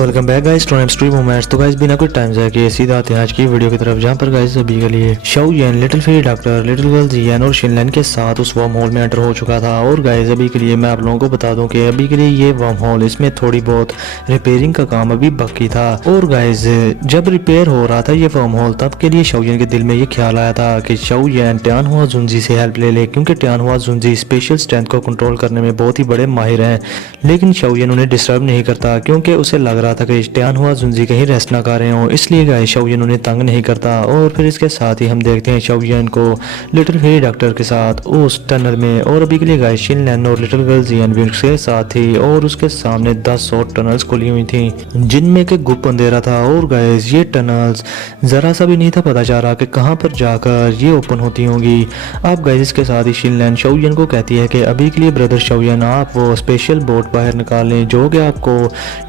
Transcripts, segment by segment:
So welcome back guys to stream moments. तो guys बिना कोई टाइम जाए कि सीधा आते हैं आज की वीडियो की तरफ, जहां पर गाइस अभी के लिए शाओ येन, little fairy doctor, little girl जियान और शिनलैन के साथ उस वर्म होल में एंटर हो चुका था। और गाइस अभी के लिए मैं आप लोगों को बता दूं कि अभी के लिए ये वर्म होल, इसमें थोड़ी बहुत रिपेयरिंग का काम अभी बाकी था। और गाइस जब रिपेयर हो रहा था ये वर्म होल, तब के लिए शाओ येन के दिल में ये ख्याल आया था कि शाओ येन टियानहुआ जुंजी से हेल्प ले ले, क्योंकि टियानहुआ जुंजी स्पेशल स्ट्रेंथ को कंट्रोल करने में बहुत ही बड़े माहिर हैं। लेकिन शाओ येन उन्हें डिस्टर्ब नहीं करता, क्योंकि उसे लग रहा था कि टियानहुआ जुंजी कहीं रेस्ट ना कर रहे हो, इसलिए गाइस शाओ येन उन्हें तंग नहीं करता। और फिर इसके साथ ही हम देखते हैं शाओ येन को लिटिल फेरी डॉक्टर के साथ उस टनल में। और अभी के लिए गाइस शिनलैन और लिटिल गर्ल जियान भी उसके साथ थी, और उसके सामने 10 और टनल्स खुली हुई थी जिनमें के गुप्त अंधेरा था। और गाइस ये टनल्स जरा सा भी नहीं था पता चल रहा कि कहां पर जाकर ये ओपन होती होंगी। अब गाइस इसके साथ ही शिनलैन शाओ येन को कहती है कि अभी के लिए ब्रदर शाओ येन, आप वो स्पेशल बोट बाहर निकाल लें जो कि आपको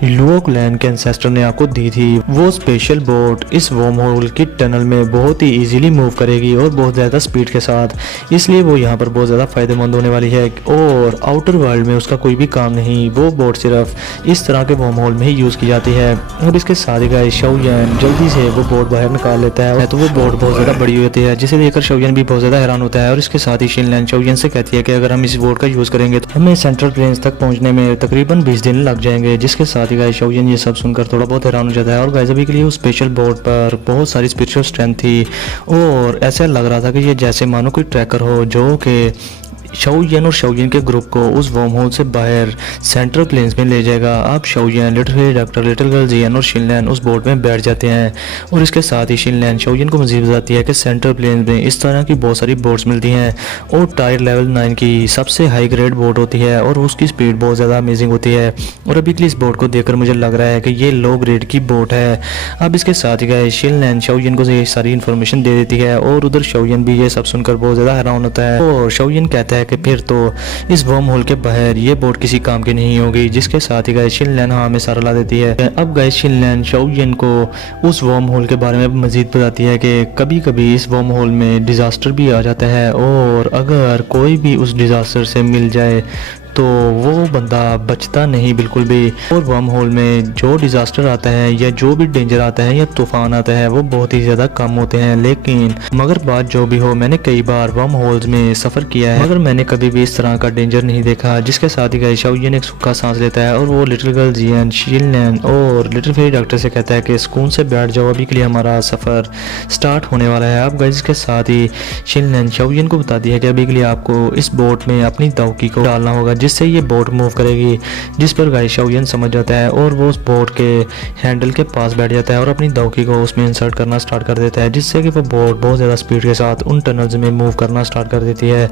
लुओ क्लैन के एंसेस्टर ने आपको दी थी। वो स्पेशल बोट इस वर्म होल की टनल में बहुत ही इजीली मूव करेगी और बहुत ज़्यादा स्पीड के साथ, इसलिए वो यहाँ पर बहुत ज़्यादा फायदेमंद होने वाली है। और आउटर वर्ल्ड में उसका कोई भी काम नहीं, वो बोट सिर्फ इस तरह के वर्म होल में ही यूज़ की जाती है। और इसके साथ ही गाइस शाओ येन जल्दी से वो बोट बाहर निकाल लेता है, तो वो बोट बहुत ज़्यादा बड़ी होती है, जिसे देखकर शाओ येन भी बहुत ज़्यादा हैरान होता है। और इसके साथ ही शिनलैन शाओ येन से कहती है कि अगर हम इस बोट का यूज़ करेंगे तो हमें सेंट्रल प्लेन्स तक पहुँचने में तकरीबन 20 दिन लग जाएंगे। जिसके साथ ही गाइस शाओ येन ये सब सुनकर थोड़ा बहुत हैरान हो जाता है। और गाइस अभी के लिए उस स्पेशल बोर्ड पर बहुत सारी स्पिरिचुअल स्ट्रेंथ थी, और ऐसा लग रहा था कि ये जैसे मानो कोई ट्रैकर हो जो कि शाओ येन और शाओ येन के ग्रुप को उस वर्म होल से बाहर सेंट्रल प्लेन्स में ले जाएगा। अब शाओ येन, little fairy doctor, little girl जियान और शिनलैन उस बोट में बैठ जाते हैं। और इसके साथ ही शिनलैन शाओ येन को मज़ीद बताती है कि सेंट्रल प्लेन्स में इस तरह की बहुत सारी बोट्स मिलती हैं, और टायर लेवल 9 की सबसे हाई ग्रेड बोट होती है, और उसकी स्पीड बहुत ज़्यादा अमेजिंग होती है। और अभी के लिए इस बोट को देखकर मुझे लग रहा है कि ये लो ग्रेड की बोट है। अब इसके साथ ही गए शिनलैन शाओ येन को ये सारी इन्फॉर्मेशन दे देती है, और उधर शाओ येन भी ये सब सुनकर बहुत ज़्यादा हैरान होता है। और शाओ येन कहता है कि फिर तो इस वर्म होल के बाहर ये बोट किसी काम की नहीं होगी। जिसके साथ ही गाइस शिनलैन हाँ में सारा ला देती है। अब गाइस शिनलैन शाओ येन को उस वर्म होल के बारे में मजीद बताती है कि कभी कभी इस वर्म होल में डिजास्टर भी आ जाता है, और अगर कोई भी उस डिजास्टर से मिल जाए तो वो बंदा बचता नहीं बिल्कुल भी। और वर्म होल में जो डिज़ास्टर आता है या जो भी डेंजर आता है या तूफान आता है वो बहुत ही ज़्यादा कम होते हैं। लेकिन मगर बात जो भी हो, मैंने कई बार वर्म होल्स में सफ़र किया है, मगर मैंने कभी भी इस तरह का डेंजर नहीं देखा। जिसके साथ ही गाइस शाओ येन एक सूखा सांस लेता है, और वो लिटिल गर्ल जियान, शिनलैन और लिटिल फेरी डॉक्टर से कहता है कि सुकून से बैठ जाओ, अभी के लिए हमारा सफ़र स्टार्ट होने वाला है। अब गाइस इसके साथ ही शिनलैन शाओ येन को बताती है कि अभी के लिए आपको इस बोट में अपनी दावकी को डालना होगा, जिससे ये बोट मूव करेगी। जिस पर गाइस शाओ येन समझ जाता है, और वो उस बोट के हैंडल के पास बैठ जाता है और अपनी दावकी को उसमें इंसर्ट करना स्टार्ट कर देता है, जिससे कि वो बोट बहुत ज़्यादा स्पीड के साथ उन टनल्स में मूव करना स्टार्ट कर देती है।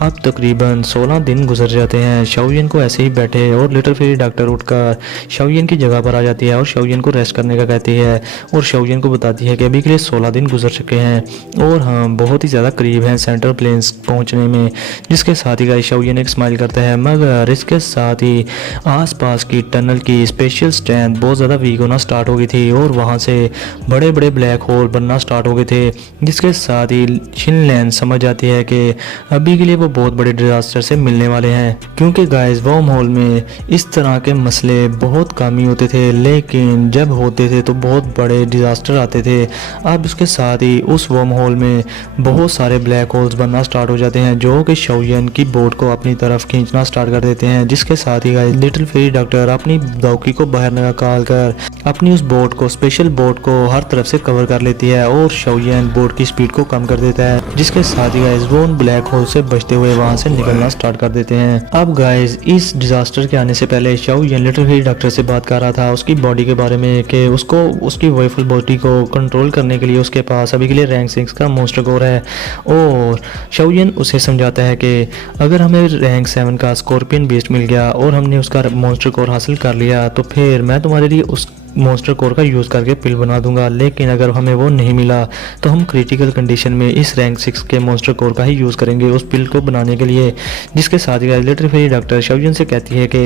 अब तकरीबन 16 दिन गुजर जाते हैं शाओ येन को ऐसे ही बैठे, और लिटिल फेरी डॉक्टर उठकर शाओ येन की जगह पर आ जाती है और शाओ येन को रेस्ट करने का कहती है, और शाओ येन को बताती है कि अभी के लिए 16 दिन गुजर चुके हैं और हम बहुत ही ज़्यादा करीब हैं सेंट्रल प्लेन्स पहुँचने में। जिसके साथ ही गाइस शाओ येन एक स्माइल करता है, मगर इसके साथ ही आसपास की टनल की स्पेशल स्ट्रेंथ बहुत ज़्यादा वीक होना स्टार्ट हो गई थी, और वहाँ से बड़े बड़े ब्लैक होल बनना स्टार्ट हो गए थे। जिसके साथ ही शिनलैन समझ जाती है कि अभी के लिए वो बहुत बड़े डिजास्टर से मिलने वाले हैं, क्योंकि गाइस वर्म होल में इस तरह के मसले बहुत कम ही होते थे, लेकिन जब होते थे तो बहुत बड़े डिजास्टर आते थे। अब उसके साथ ही उस वर्म होल में बहुत सारे ब्लैक होल्स बनना स्टार्ट हो जाते हैं, जो कि शाओ येन की बोट को अपनी तरफ खींचना स्टार्ट कर देते हैं। जिसके साथ ही गाइस लिटिल फेरी डॉक्टर अपनी दावकी को बाहर निकाल कर अपनी उस बोट को, स्पेशल बोट को हर तरफ से कवर कर लेती है, और शाओ येन बोट की स्पीड को कम कर देता है। जिसके साथ ही गाइस वो उन ब्लैक होल से बचते हुए वहां से निकलना स्टार्ट कर देते हैं। अब गाइस इस डिजास्टर के आने से पहले शाओ येन लिटिल फेरी डॉक्टर से बात कर रहा था उसकी बॉडी के बारे में, कि उसको उसकी वॉयफुल बॉडी को कंट्रोल करने के लिए उसके पास अभी के लिए रैंक 6 का मॉन्स्टर कोर है। और शाओ येन उसे समझाता है कि अगर हमें रैंक 7 का स्कॉर्पियन बीस्ट मिल गया और हमने उसका मॉन्स्टर कोर हासिल कर लिया, तो फिर मैं तुम्हारे लिए उस मॉन्स्टर कोर का यूज़ करके पिल बना दूंगा। लेकिन अगर हमें वो नहीं मिला तो हम क्रिटिकल कंडीशन में इस रैंक 6 के मॉन्स्टर कोर का ही यूज़ करेंगे उस पिल को बनाने के लिए। जिसके साथ ही लिटिल फेरी डॉक्टर शाओ येन से कहती है कि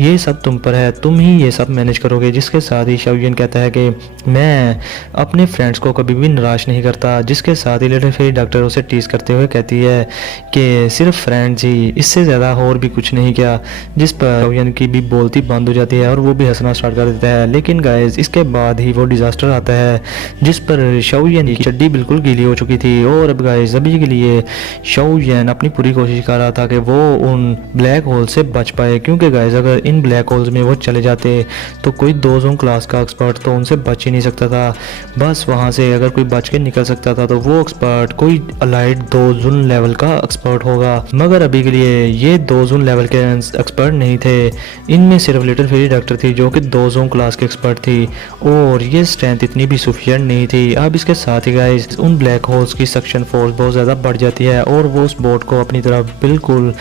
ये सब तुम पर है, तुम ही ये सब मैनेज करोगे। जिसके साथ ही शाओ येन कहता है कि मैं अपने फ्रेंड्स को कभी भी निराश नहीं करता। जिसके साथ ही लिटिल फेरी डॉक्टर उसे टीज करते हुए कहती है कि सिर्फ फ्रेंड्स ही, इससे ज़्यादा और भी कुछ नहीं किया। जिस पर शाओ येन की भी बोलती बंद हो जाती है और वो भी हंसना स्टार्ट कर देता है। लेकिन गाइस इसके बाद ही वो डिजास्टर आता है जिस पर शाओयन की चड्डी बिल्कुल गीली हो चुकी थी। और अब गाइस अभी के लिए शाओयन अपनी पूरी कोशिश कर रहा था कि वो उन ब्लैक होल से बच पाए, क्योंकि गाइस अगर इन ब्लैक होल्स में वो चले जाते तो कोई 2 जोन क्लास का एक्सपर्ट तो उनसे बच ही नहीं सकता था। बस वहाँ से अगर कोई बच के निकल सकता था तो वो एक्सपर्ट कोई अलाइड 2 जोन लेवल का एक्सपर्ट होगा। मगर अभी के लिए ये 2 जोन लेवल के एक्सपर्ट नहीं थे, इनमें सिर्फ लिटिल फेरी डॉक्टर थी जो कि 2 जोन क्लास के एक्सपर्ट थी और ये स्ट्रेंथ इतनी भी सफिशिएंट नहीं थी। अब इसके साथ ही गाइस उन ब्लैक होल्स की सक्शन फोर्स बहुत ज़्यादा बढ़ जाती है और वो उस बोट को अपनी तरफ बिल्कुल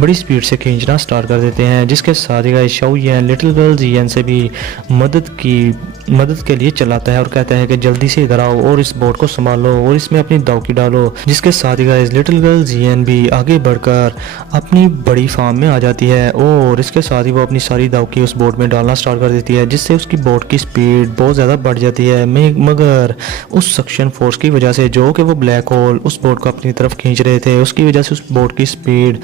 बड़ी स्पीड से खींचना स्टार्ट कर देते हैं, जिसके साथ ही गाइस शाओयन लिटिल गर्ल जियन से भी मदद के लिए चलाता है और कहता है कि जल्दी से इधर आओ और इस बोट को संभालो और इसमें अपनी दावकी डालो। जिसके साथ ही गाइस लिटिल गर्ल जियन भी आगे बढ़कर अपनी बड़ी फार्म में आ जाती है और इसके साथ ही वो अपनी सारी दावकी उस बोट में डालना स्टार्ट कर देती है, जिससे उसकी बोट की स्पीड बहुत ज़्यादा बढ़ जाती है। मगर उस सक्शन फोर्स की वजह से जो कि वो ब्लैक होल उस बोट को अपनी तरफ खींच रहे थे, उसकी वजह से उस बोट की स्पीड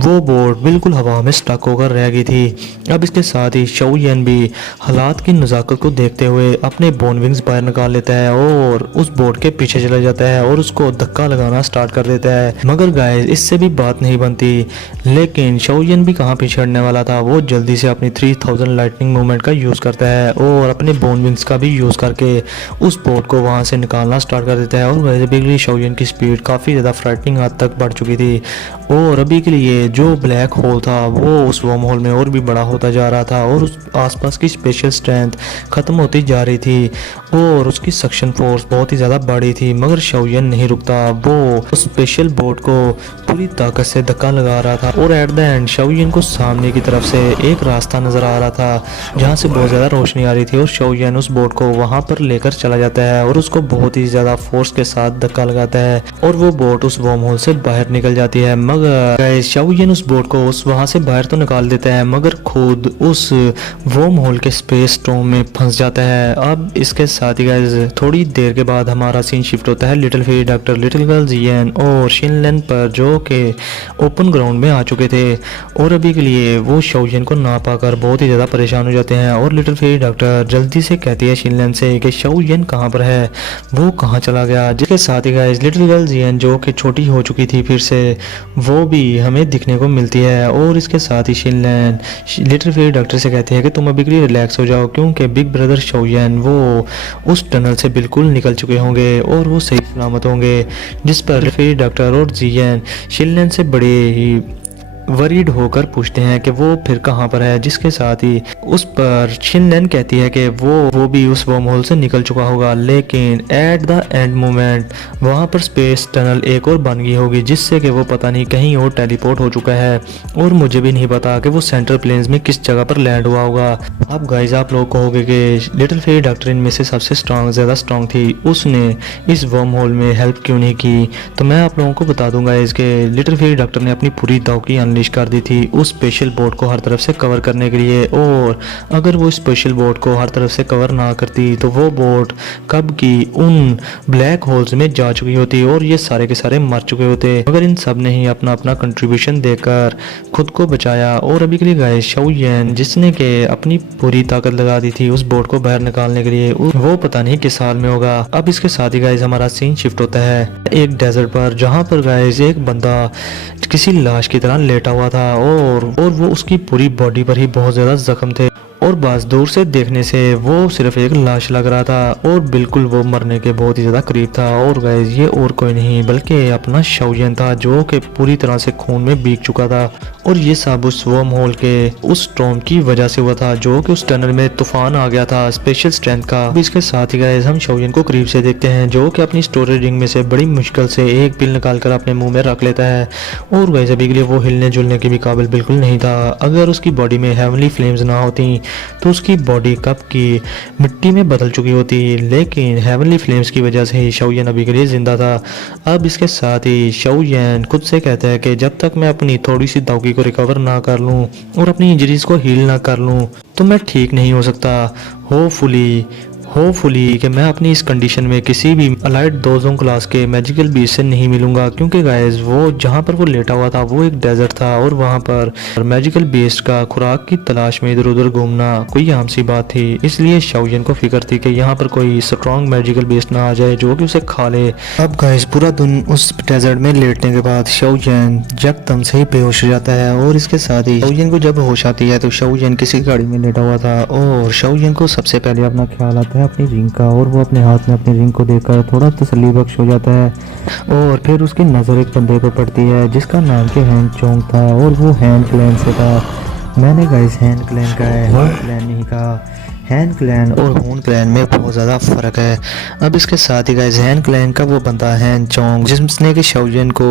वो बोट बिल्कुल हवा में स्टक होकर रह गई थी। अब इसके साथ ही शाओयन भी हालात की नज़ाकत को देखते हुए अपने बोन विंग्स बाहर निकाल लेता है और उस बोट के पीछे चला जाता है और उसको धक्का लगाना स्टार्ट कर देता है। मगर गाइस इससे भी बात नहीं बनती, लेकिन शाओयन भी कहाँ पीछे हटने वाला था। वो जल्दी से अपनी 3000 लाइटनिंग मूवमेंट का यूज़ करता है और अपने बोन विंग्स का भी यूज़ करके उस बोट को वहाँ से निकालना स्टार्ट कर देता है। और वैसे भी शाओयन की स्पीड काफ़ी ज़्यादा फ्राइटनिंग हद तक बढ़ चुकी थी और अभी के लिए जो ब्लैक होल था वो उस वर्म होल में और भी बड़ा होता जा रहा था और उस आसपास की स्पेशल स्ट्रेंथ ख़त्म होती जा रही थी और उसकी सक्शन फोर्स बहुत ही ज़्यादा बड़ी थी। मगर शाओयन नहीं रुकता, वो उस स्पेशल बोट को पूरी ताकत से धक्का लगा रहा था और एट द एंड शाओयन को सामने की तरफ से एक रास्ता नज़र आ रहा था जहाँ से बहुत ज़्यादा रोशनी आ रही थी और शाओयन उस बोट को वहाँ पर लेकर चला जाता है और उसको बहुत ही ज़्यादा फोर्स के साथ धक्का लगाता है और वो बोट उस वर्म होल से बाहर निकल जाती है। मगर शाओयन उस बोट को उस वहाँ से बाहर तो निकाल देता है मगर खुद उस वर्म होल के स्पेस स्टॉर्म में फंस जाता है। अब इसके साथ ही गाइस थोड़ी देर के बाद हमारा सीन शिफ्ट होता है little fairy doctor, little girl जियन और शिनलेन पर, जो कि ओपन ग्राउंड में आ चुके थे और अभी के लिए वो शाओयन को ना पाकर बहुत ही ज़्यादा परेशान हो जाते हैं। और लिटिल फेरी डॉक्टर जल्दी से कहती है शिनलेन से कि शाओयन कहाँ पर है, वो कहाँ चला गया। जिसके साथ ही गाइस लिटिल गर्ल जियन जो कि छोटी हो चुकी थी फिर से, वो भी हमें दिखने को मिलती है। और इसके साथ ही शिनलेन लिटिल फेरी डॉक्टर से कहते हैं कि तुम अभी के लिए रिलैक्स हो जाओ क्योंकि बिग ब्रदर शाओयन वो उस टनल से बिल्कुल निकल चुके होंगे और वो सही सलामत होंगे। जिस पर फेरी डॉक्टर और जियन शिनलेन से बड़े ही वरीड होकर पूछते हैं कि वो फिर कहाँ पर है। जिसके साथ ही उस पर शिनलेन कहती है कि वो भी उस वर्म होल से निकल चुका होगा, लेकिन एट द एंड मोमेंट वहाँ पर स्पेस टनल एक और बन गई होगी जिससे कि वो पता नहीं कहीं और टेलीपोर्ट हो चुका है और मुझे भी नहीं पता कि वो सेंट्रल प्लेन्स में किस जगह पर लैंड हुआ होगा। अब गाइस आप लोग कहोगे कि लिटिल फेरी डॉक्टर इनमें से सबसे ज़्यादा स्ट्रॉन्ग थी, उसने इस वर्म होल में हेल्प क्यों नहीं की। तो मैं आप लोगों को बता दूंगा इसके लिटिल फेरी डॉक्टर ने अपनी पूरी दावकी अनलिश कर दी थी उस स्पेशल बोट को हर तरफ से कवर करने के लिए, और अगर वो स्पेशल बोट को हर तरफ से कवर ना करती तो वो बोट कब की उन ब्लैक होल्स में जा चुकी होती और ये सारे के सारे मर चुके होते। मगर इन सब ने ही अपना अपना कंट्रीब्यूशन देकर खुद को बचाया। और अभी के लिए गाइस शाओयन जिसने के अपनी पूरी ताकत लगा दी थी उस बोट को बाहर निकालने के लिए, वो पता नहीं किस हाल में होगा। अब इसके साथ ही गाइस हमारा सीन शिफ्ट होता है एक डेजर्ट पर, जहाँ पर गाइस एक बंदा किसी लाश की तरह लेटा हुआ था और वो उसकी पूरी बॉडी पर ही बहुत ज़्यादा जख्म थे और बस दूर से देखने से वो सिर्फ एक लाश लग रहा था और बिल्कुल वो मरने के बहुत ही ज़्यादा करीब था। और गाइस ये और कोई नहीं बल्कि अपना शाओयन था जो कि पूरी तरह से खून में भीग चुका था और ये सब उस वर्म होल के उस स्टॉर्म की वजह से हुआ था जो कि उस टनल में तूफान आ गया था स्पेशल स्ट्रेंथ का। अब इसके साथ ही गाइस हम शाओयन को करीब से देखते हैं जो कि अपनी स्टोरेज रिंग में से बड़ी मुश्किल से एक पिल निकाल कर अपने मुंह में रख लेता है और गाइस अभी के लिए वो हिलने जुलने के भी काबिल बिल्कुल नहीं था। अगर उसकी बॉडी में हेवनली फ्लेम्स ना होती तो उसकी बॉडी कब की मिट्टी में बदल चुकी होती, लेकिन हेवनली फ्लेम्स की वजह से ही शाओयन अभी के लिए जिंदा था। अब इसके साथ ही शाओयन खुद से कहता है कि जब तक मैं अपनी थोड़ी सी दावकी को रिकवर ना कर लूं होपफुली कि मैं अपनी इस कंडीशन में किसी भी अलाइट दोजों क्लास के मैजिकल बीस्ट से नहीं मिलूंगा, क्योंकि गाइस वो जहाँ पर वो लेटा हुआ था वो एक डेजर्ट था और वहाँ पर मैजिकल बीस्ट का खुराक की तलाश में इधर उधर घूमना कोई आम सी बात थी। इसलिए शाओजिन को फिक्र थी कि यहाँ पर कोई स्ट्रॉन्ग मैजिकल बीस्ट ना आ जाए जो कि उसे खा ले। अब गाइस पूरा दिन उस डेजर्ट में लेटने के बाद शाओजिन यकदम से ही बेहोश हो जाता है और इसके साथ ही शाओजिन को जब होश आती है तो शाओजिन किसी गाड़ी में लेटा हुआ था और शाओजिन को सबसे पहले अपना ख्याल आता है अपनी रिंग का और वो अपने हाथ में अपनी रिंग को देखकर थोड़ा तसल्ली बख्श हो जाता है। और फिर उसकी नज़र एक बंदे पर पड़ती है जिसका नाम के हैन चोंग था और वो हैन क्लैन से था। मैंने गाइस हैन क्लैन का है, होन क्लैन नहीं कहा। हैन क्लैन और होन क्लैन में बहुत ज़्यादा फ़र्क है। अब इसके साथ ही गाइस हैन क्लैन का वो बंदा हैन चोंग जिसने कि शाओजिन को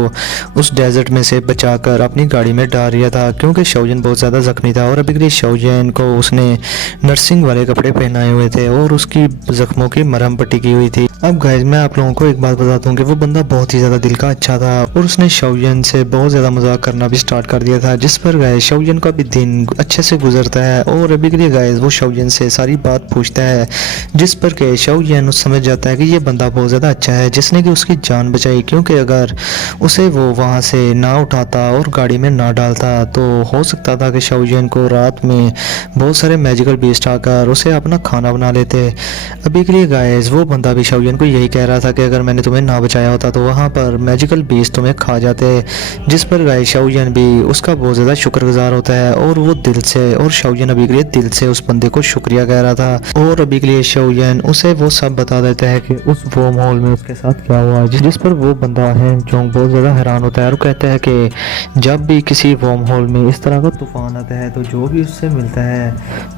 उस डेजर्ट में से बचाकर अपनी गाड़ी में डाल दिया था, क्योंकि शाओजिन बहुत ज़्यादा ज़ख्मी था और अभी के लिए शाओजिन को उसने नर्सिंग वाले कपड़े पहनाए हुए थे और उसकी ज़ख्मों की मरहम पट्टी की हुई थी। अब गाइस मैं आप लोगों को एक बात बताता हूँ कि वो बंदा बहुत ही ज़्यादा दिल का अच्छा था और उसने शाओजिन से बहुत ज़्यादा मजाक करना भी स्टार्ट कर दिया था, जिस पर गाइस शाओजिन का भी दिन अच्छे से गुजरता है और अभी के लिए गाइस वो शाओजिन से सारी बात पूछता है, जिस पर के शाओजिन समझ जाता है कि ये बंदा बहुत ज़्यादा अच्छा है जिसने कि उसकी जान बचाई, क्योंकि अगर उसे वो वहाँ से ना उठाता और गाड़ी में ना डालता तो हो सकता था कि शाओजिन को रात में बहुत सारे मैजिकल बीस्ट आकर उसे अपना खाना बना लेते। अभी के लिए गाइस वो बंदा भी शाओजिन को यही कह रहा था कि अगर मैंने तुम्हें ना बचाया होता तो वहाँ पर मैजिकल बीस्ट तुम्हें खा जाते, जिस पर गाइस शाओजिन भी उसका बहुत ज़्यादा शुक्रगुजार होता है और वो दिल से और शाओजिन अभी के लिए दिल से उस बंदे को शुक्रिया कह रहा था। और अभी के लिए शाओजिन उसे वो सब बता देता है कि उस वर्म होल में उसके साथ क्या हुआ, जिस पर वो बंदा हैन चोंग बहुत ज़्यादा हैरान होता है और कहता है कि जब भी किसी वर्म होल में इस तरह का तूफान आता है तो जो भी उससे मिलता है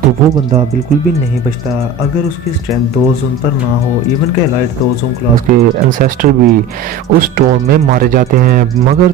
तो वो बंदा बिल्कुल भी नहीं बचता। अगर उसकी स्ट्रेंथ 2 जोन पर ना हो, इवन के लाइट 2 जोन क्लास के एंसेस्टर भी उस स्टॉर्म में मारे जाते हैं, मगर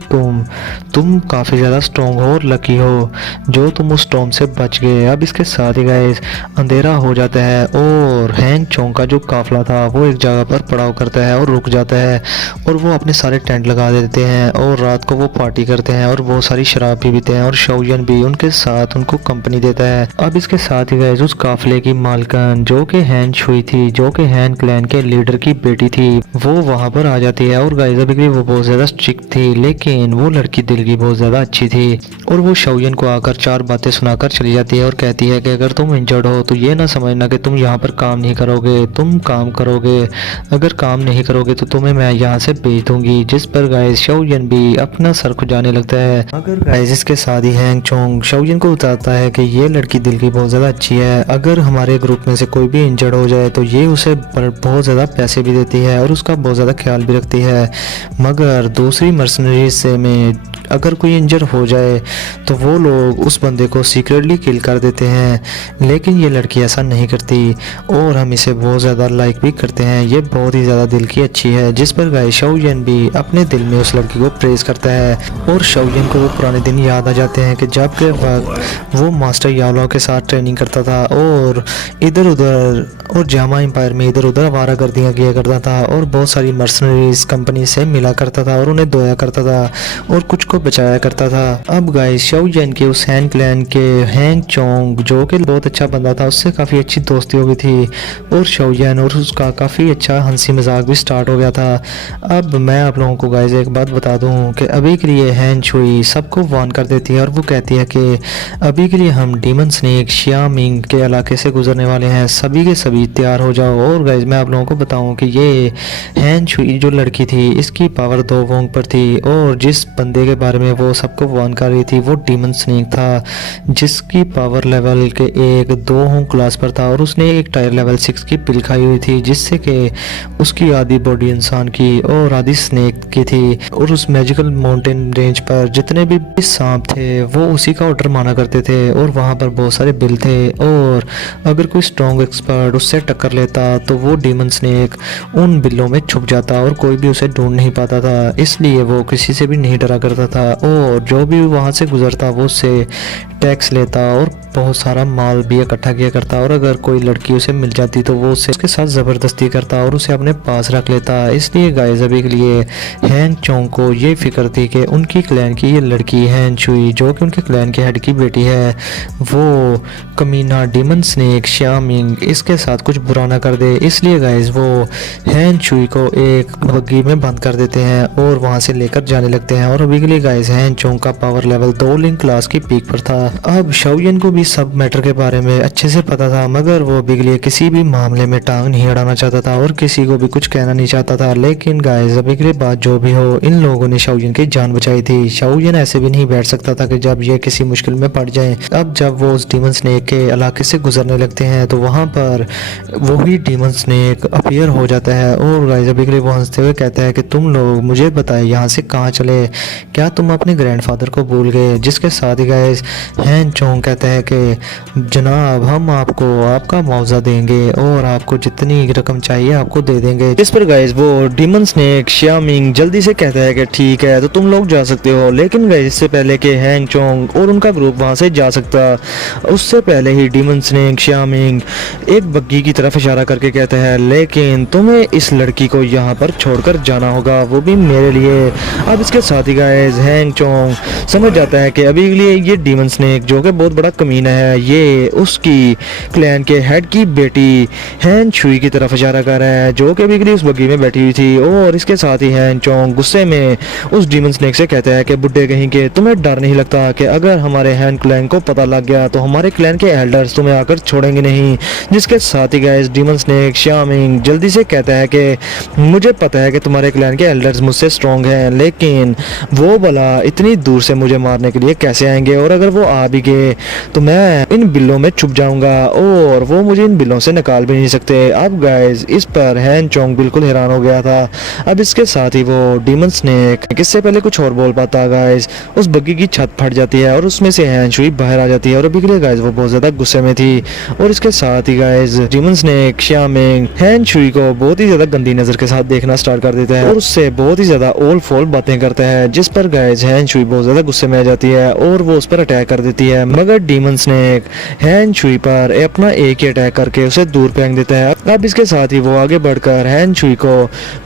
तुम काफ़ी ज़्यादा स्ट्रॉन्ग हो और लकी हो जो तुम उस स्टॉर्म से बच गए। अब इसके साथ ही गाइस अंधेरा हो जाता है और हैंग चोंग का जो काफिला था वो एक जगह पर पड़ाव करता है और रुक जाता है और वो अपने सारे टेंट लगा देते हैं और रात को वो पार्टी करते हैं और बहुत सारी शराब भी पीते हैं और शाओजिन भी उनके साथ उनको कंपनी देता है। अब इसके साथ ही गाइस उस काफिले की मालकन जो कि हैन शुई थी, जो कि हैन क्लैन के लीडर की बेटी थी, वो वहां पर आ जाती है और गाइस अभी भी वो बहुत ज्यादा स्ट्रिक्ट थी, लेकिन वो लड़की दिल की बहुत ज्यादा अच्छी थी और वो शाओजिन को आकर 4 बातें सुनाकर चली जाती है और कहती है कि अगर तुम इंजर्ड हो तो ये ना समझना कि तुम यहाँ पर काम नहीं करोगे, तुम काम करोगे, अगर काम नहीं करोगे तो तुम्हें मैं यहाँ से भेज दूंगी। जिस पर गाइस शाओजिन भी अपना सर खुजाने लगता है। अगर गाइस इसके साथ ही हैंग चोंग शाओजिन को बताता है कि ये लड़की दिल की बहुत ज़्यादा अच्छी है, अगर हमारे ग्रुप में से कोई भी इंजर्ड हो जाए तो ये उसे बहुत ज़्यादा पैसे भी देती है और उसका बहुत ज़्यादा ख्याल भी रखती है, मगर दूसरी मर्सनरीज से में अगर कोई इंजर हो जाए तो वो लोग उस बंदे को सीक्रेटली किल कर देते हैं, लेकिन ये लड़की ऐसा नहीं करती और हम इसे बहुत ज़्यादा लाइक भी करते हैं, ये बहुत ही ज़्यादा दिल की अच्छी है। जिस पर गाइस शाओजिन भी अपने दिल में उस लड़की को प्रेज करता है और शाओजिन को वो पुराने दिन याद आ जाते हैं कि जब के वक्त वो मास्टर याओ के साथ ट्रेनिंग करता था और इधर उधर और जामा एम्पायर में इधर उधर आवारागर्दियाँ किया करता था और बहुत सारी मर्सनरीज कंपनी से मिला करता था और उन्हें धोया करता था और कुछ को बचाया करता था। अब गाइस शाओजिन के उस हैन क्लैन के हैंग चोंग जो कि बहुत अच्छा बंदा था उससे काफ़ी अच्छी दोस्ती हो गई थी और शाओजिन और उसका काफ़ी अच्छा हंसी मजाक भी स्टार्ट हो गया था। अब मैं आप लोगों को गाइस एक बात बता दूं कि अभी के लिए हैन शुई सबको वार्न कर देती है और वो कहती है कि अभी के लिए हम डीमन स्नेक शियामिंग के इलाके से गुजरने वाले हैं, सभी के सभी तैयार हो जाओ। और गाइस मैं आप लोगों को बताऊं कि ये हैन शुई जो लड़की थी इसकी पावर 2 वोंग पर थी और जिस बंदे के बारे में वो सबको वार्न कर रही थी वो डीमन स्नेक था, जिसकी पावर लेवल के 1-2 होंग क्लास पर था और उसने एक टायर लेवल 6 की पिल खाई हुई थी, जिससे कि उसकी आधी बॉडी इंसान की और आधी स्नेक की थी और उस मैजिकल माउंटेन रेंज पर जितने भी सांप थे वो उसी का ऑर्डर माना करते थे और वहाँ पर बहुत सारे बिल थे और अगर कोई स्ट्रॉन्ग एक्सपर्ट उससे टक्कर लेता तो वो डीमन स्नेक उन बिलों में छुप जाता और कोई भी उसे ढूंढ नहीं पाता था, इसलिए वो किसी से भी नहीं डरा करता था और जो भी वहाँ से गुजरता वो उससे टैक्स लेता और बहुत सारा माल भी इकट्ठा किया करता। था और अगर कोई लड़की उसे मिल जाती तो वो उसके साथ ज़बरदस्ती करता और उसे अपने पास रख लेता। इसलिए गाइस अभी के लिए हैंग चोंग को ये फिक्र थी कि उनकी क्लैन की ये लड़की हैन चुई, जो कि उनके क्लैन के हेड की बेटी है, वो कमीना डीमन स्नेक श्यामिंग इसके साथ कुछ बुरा ना कर दे। इसलिए गाइस वो हैन चुई को एक बग्गी में बंद कर देते हैं और वहां से लेकर जाने लगते हैं। और अभी के लिए गाइस हैन चोंग का पावर लेवल 2 लिंक क्लास की पीक पर था। अब शाओयन को भी सब मैटर के बारे में अच्छे से पता था, मगर वो अभी के लिए किसी भी मामले में टांग नहीं अड़ाना चाहता था और किसी को भी कुछ कहना नहीं चाहता था। लेकिन गाइस अभी के लिए बात जो भी हो, इन लोगों ने शाओयन की जान बचाई थी। शाओयन ऐसे भी नहीं बैठ सकता था कि जब ये किसी मुश्किल में पड़ जाए। अब जब वो उस डीमन स्नेक के इलाके से गुजरने लगते हैं तो वहां पर वही डीमन स्नेक अपीयर हो जाता है और गाइस अभी के लिए वो हंसते हुए कहता है कि तुम लोग मुझे बताए यहाँ से कहाँ चले, क्या तुम अपने ग्रैंडफादर को भूल गए? जिसके साथ ही गाइस हैन चोंग कहता है कि जनाब हम आपको आपका मुआवजा देंगे और आपको जितनी रकम चाहिए आपको दे देंगे। इस पर गाइस वो डीमन स्नेक श्यामिंग जल्दी से कहता है कि ठीक है तो तुम लोग जा सकते हो। लेकिन गाइस इससे पहले कि हैंग चोंग और उनका ग्रुप वहां से जा सकता, उससे पहले ही डीमन स्नेक श्यामिंग एक बग्गी की तरफ इशारा करके कहता है लेकिन तुम्हें इस लड़की को यहाँ पर छोड़कर जाना होगा, वो भी मेरे लिए। अब इसके साथ ही गाइस हैंग चोंग समझ जाता है कि अभी के लिए ये डीमन स्नेक जो कि बहुत बड़ा कमीना है, ये उसकी क्लैन के हेड की बेटी हैन चुई की तरफ इशारा कर रहा है, जो कि अभी के लिए उस बग्गी में बैठी हुई थी। और इसके साथ ही हैन चोंग गुस्से में उस डीमन स्नेक से कहता है कि बुड्ढे कहीं के, तुम्हें डर नहीं लगता कि अगर हमारे हैन क्लैन को पता लग गया तो हमारे क्लैन के एल्डर्स तुम्हें आकर छोड़ेंगे नहीं। जिसके साथ ही गाइस डीमन स्नेक श्यामिंग जल्दी से कहता है कि मुझे पता है कि तुम्हारे क्लैन के एल्डर्स मुझसे स्ट्रॉन्ग हैं, लेकिन वो भला इतनी दूर से मुझे मारने के लिए कैसे आएंगे? और अगर वो आ भी गए तो मैं इन बिलों में छुप जाऊंगा और वो मुझे इन बिलों से निकाल भी नहीं सकते। अब गाइस इस पर हैन चोंग बिल्कुल हैरान हो गया था। अब इसके साथ ही वो डीमन स्नेक इससे पहले कुछ और बोल पाता गाइस उस बग्गी की छत फट जाती है और उसमें से हैन चुई बाहर आ जाती है और अभी के लिए गाइस वो बहुत ज्यादा गुस्से में थी। और इसके साथ ही गाइस डीमन स्नेक श्यामिंग हैन चुई को बहुत ही ज्यादा गंदी नजर के साथ देखना स्टार्ट कर देता है और उससे बहुत ही ज्यादा ओल फोल बातें करता है, जिस पर गाइस हैन चुई बहुत ज्यादा गुस्से में आ जाती है और वो उस पर अटैक कर देती है। मगर डीमन स्नेक हैन चुई पर अपना एक ही अटैक करके उसे दूर फेंक देता है। अब इसके साथ ही वो आगे बढ़कर हैन चुई को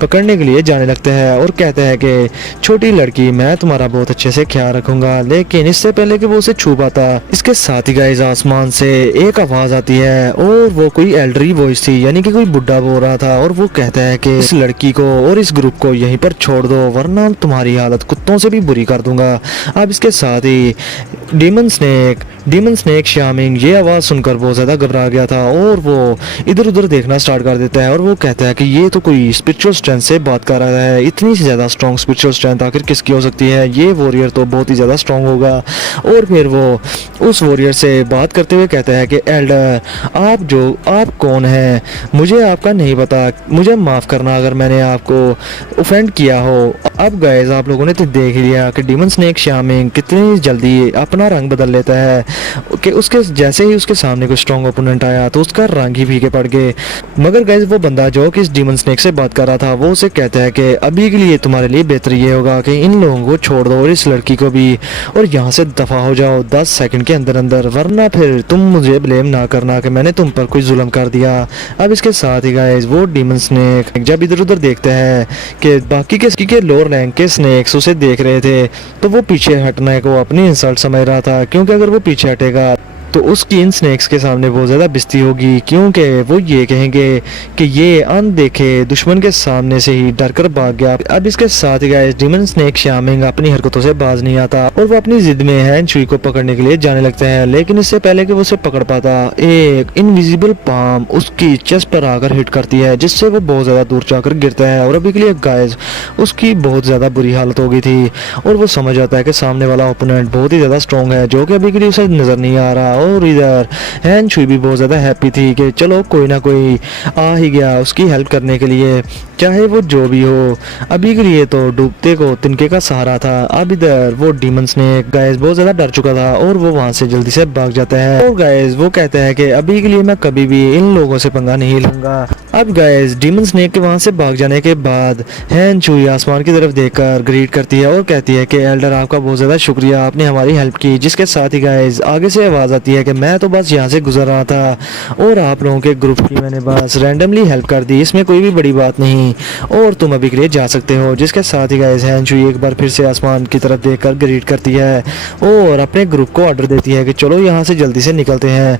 पकड़ने के लिए जाने लगता है और कहता है कि छोटी लड़की मैं तुम्हारा बहुत अच्छे से ख्याल रखूंगा। लेकिन इससे पहले कि वो उसे छू पाता, इसके साथ ही गाइस आसमान से एक आवाज आती है और वो कोई एल्डरी वॉइस थी, यानी कि कोई बुड्ढा बोल रहा था और वो कहता है कि इस लड़की को और इस ग्रुप को यहीं पर छोड़ दो वरना तुम्हारी हालत कुत्तों से भी बुरी कर दूंगा। अब इसके साथ ही डीमन स्नेक श्यामिंग ये आवाज़ सुनकर बहुत ज़्यादा घबरा गया था और वो इधर उधर देखना स्टार्ट कर देता है और वो कहता है कि ये तो कोई स्पिरिचुअल स्ट्रेंथ से बात कर रहा है, इतनी सी ज़्यादा स्ट्रॉन्ग स्पिरिचुअल स्ट्रेंथ आखिर किसकी हो सकती है? ये वॉरियर तो बहुत ही ज़्यादा स्ट्रॉन्ग होगा। और फिर वो उस वॉरियर से बात करते हुए कहता है कि एल्डर आप कौन हैं? मुझे आपका नहीं पता, मुझे माफ़ करना अगर मैंने आपको ऑफेंड किया हो। अब गाइस आप लोगों ने तो देख लिया कि डीमन स्नेक श्यामिंग कितनी जल्दी अपना रंग बदल लेता है कि उसके जैसे ही उसके सामने कोई स्ट्रॉन्ग ओपोनेंट आया तो उसका रंग ही फीके पड़ गए। मगर गाइस वो बंदा जो कि इस डीमन स्नेक से बात कर रहा था वो उसे कहता है कि अभी के लिए तुम्हारे लिए बेहतर ये होगा कि इन लोगों को छोड़ दो और इस लड़की को भी, और यहाँ से दफा हो जाओ 10 सेकंड के अंदर अंदर, वरना फिर तुम मुझे ब्लेम ना करना कि मैंने तुम पर कोई जुल्म कर दिया। अब इसके साथ ही गाइस वो डीमन स्नेक जब इधर उधर देखते हैं कि बाकी के लोअर रैंक के स्नेक्स उसे देख रहे थे तो वो पीछे हटने को अपनी इंसल्ट समझ रहा था, क्योंकि अगर वो पीछे हटेगा तो उसकी इन स्नेक्स के सामने बहुत ज़्यादा बेइज्जती होगी, क्योंकि वो ये कहेंगे कि ये अनदेखे दुश्मन के सामने से ही डर कर भाग गया। अब इसके साथ ही गाइस डीमन स्नेक श्यामिंग अपनी हरकतों से बाज नहीं आता और वो अपनी जिद में हैन चुई को पकड़ने के लिए जाने लगता है। लेकिन इससे पहले कि वो उसे पकड़ पाता, एक इनविजिबल पाम उसकी चेस्ट पर आकर हिट करती है, जिससे वो बहुत ज़्यादा दूर जाकर गिरता है और अभी के लिए गाइस उसकी बहुत ज़्यादा बुरी हालत हो गई थी और वो समझ आता है कि सामने वाला ओपोनेंट बहुत ही ज़्यादा स्ट्रॉन्ग है, जो कि अभी के लिए उसे नज़र नहीं आ रहा। और इधर हैन चुई भी बहुत ज़्यादा हैप्पी थी कि चलो कोई ना कोई आ ही गया उसकी हेल्प करने के लिए, चाहे वो जो भी हो। अभी के लिए तो डूबते को तिनके का सहारा था। अब इधर वो डीमन स्नेक गाइस बहुत ज़्यादा डर चुका था और वो वहाँ से जल्दी से भाग जाता है और गाइस वो कहता है कि अभी के लिए मैं कभी भी इन लोगों से पंगा नहीं लूँगा। अब गाइस डीमन स्नेक के वहां से भाग जाने के बाद हैन चुई आसमान की तरफ देखकर ग्रीट करती है और कहती है कि एल्डर आपका बहुत ज़्यादा शुक्रिया, आपने हमारी हेल्प की। जिसके साथ ही गाइस आगे से आवाज़ आती है कि मैं तो बस यहाँ से गुजर रहा था और आप लोगों के ग्रुप की मैंने बस रैंडमली हेल्प कर दी, इसमें कोई भी बड़ी बात नहीं और तुम अभी के लिए जा सकते हो। जिसके साथ ही गाइस हैन चुई एक बार फिर से आसमान की तरफ देखकर ग्रीट करती है और अपने ग्रुप को ऑर्डर देती है कि चलो यहाँ से जल्दी से निकलते हैं।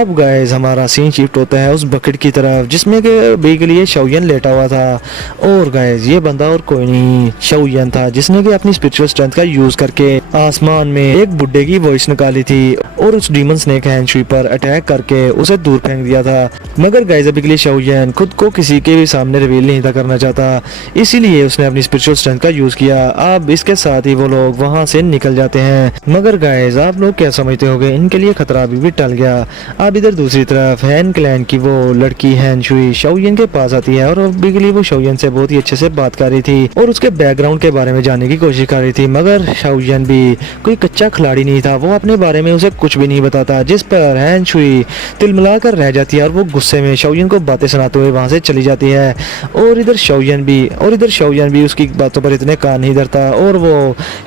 अब गाइस हमारा सीन शिफ्ट होता है उस बकेट की तरफ जिसमें कि अभी के लिए शाओयन लेटा हुआ था और गाइस ये बंदा और कोई नहीं शाओयन था जिसने कि अपनी स्पिरिचुअल स्ट्रेंथ का यूज करके आसमान में एक बुड्ढे की वॉइस निकाली थी और उस डीमन स्नेक हैन चुई पर अटैक करके उसे दूर फेंक दिया था। मगर गाइस अभी के लिए शाओयन खुद को किसी के भी सामने रिवील नहीं था करना चाहता, इसीलिए उसने अपनी स्पिरिचुअल स्ट्रेंथ का यूज किया। अब इसके साथ ही वो लोग वहां से निकल जाते हैं। मगर गाइस आप लोग क्या समझते होगे, इनके लिए खतरा अभी भी टल गया। अब इधर दूसरी तरफ हैन क्लैन की वो लड़की हैन चुई शाओयन के पास आती है और अभी के लिए वो शाओयन से बहुत ही अच्छे से बात कर रही थी और उसके बैकग्राउंड के बारे में जानने की कोशिश कर रही थी। मगर शाओयन भी कोई कच्चा खिलाड़ी नहीं था, वो अपने बारे में उसे कुछ भी नहीं बताता, जिस पर हैन चुई तिलमिला कर रह जाती है और वो गुस्से में शाओयन को बातें सुनाते हुए वहां से चली जाती है। और इधर शाओयन भी उसकी बातों पर इतने कान नहीं धरता और वो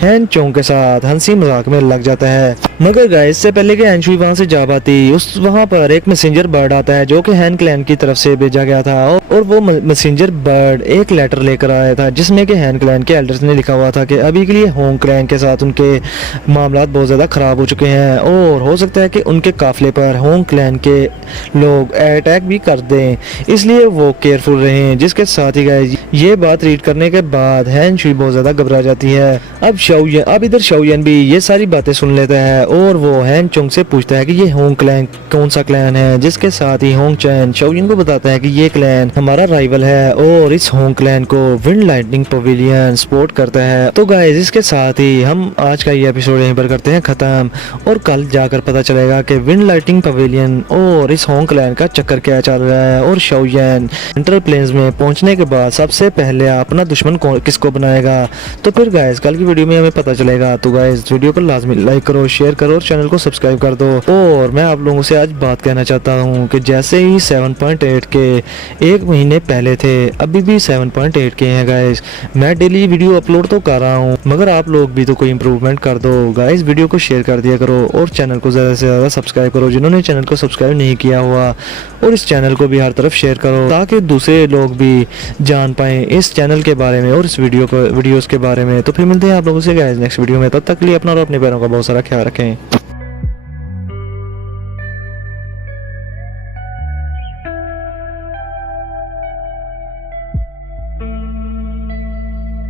हैन चोंग के साथ हंसी मजाक में लग जाता है। मगर गाइस इससे पहले कि हैन चुई वहां से जा पाती उस वहां पर एक मैसेंजर बर्ड आता है जो कि हैन क्लैन की तरफ से भेजा गया था और वो मैसेंजर बर्ड एक लेटर लेकर आया था जिसमें कि हैन क्लैन के एल्डर्स ने लिखा हुआ था कि अभी के लिए होंग क्लैन के साथ उनके मामलात बहुत ज़्यादा ख़राब हो चुके हैं और हो सकता है कि उनके काफिले पर होंग क्लैन के लोग अटैक भी कर दें, इसलिए वो केयरफुल रहें। जिसके साथ ही गाइस ये बात रीड करने के बाद हैन चुई बहुत ज़्यादा घबरा जाती है। अब इधर शाओयन भी ये सारी बातें सुन लेता है और वो हैन चोंग से पूछता है कि ये होंग क्लैन कौन सा क्लैन है। जिसके साथ ही होंग चैन शाओयन को बताता है कि ये क्लैन हमारा राइवल है और इस होंग क्लैन को विंड लाइटनिंग पवेलियन सपोर्ट करता है। तो गाइस इसके साथ ही हम आज का ये एपिसोड यहीं पर करते हैं खत्म और कल जाकर पता चलेगा कि विंड लाइटनिंग पवेलियन और इस होंग क्लैन का चक्कर क्या चल रहा है और शाओयन इंटर प्लेन्स में पहुंचने के बाद सबसे पहले अपना दुश्मन किसको बनाएगा। तो फिर गाइस कल की वीडियो में हमें पता चलेगा। तो गाइस वीडियो को लाजमी लाइक करो, शेयर करो और चैनल को सब्सक्राइब कर दो। और मैं आप लोगों से आज बात कहना चाहता हूँ कि जैसे ही 7.8 के एक महीने पहले थे अभी भी 7.8 के हैं गाइस। मैं डेली वीडियो अपलोड तो कर रहा हूँ मगर आप लोग भी तो कोई इंप्रूवमेंट कर दो गाइस। वीडियो को शेयर कर दिया करो और चैनल को ज़्यादा से ज़्यादा सब्सक्राइब करो जिन्होंने चैनल को सब्सक्राइब नहीं किया हुआ, और इस चैनल को भी हर तरफ शेयर करो ताकि दूसरे लोग भी जान पाएँ इस चैनल के बारे में और इस वीडियोस के बारे में। तो फिर मिलते हैं आप लोगों से गाइस नेक्स्ट वीडियो में, तब तक के लिए अपना और अपने पैरों का बहुत सारा ख्याल रखें।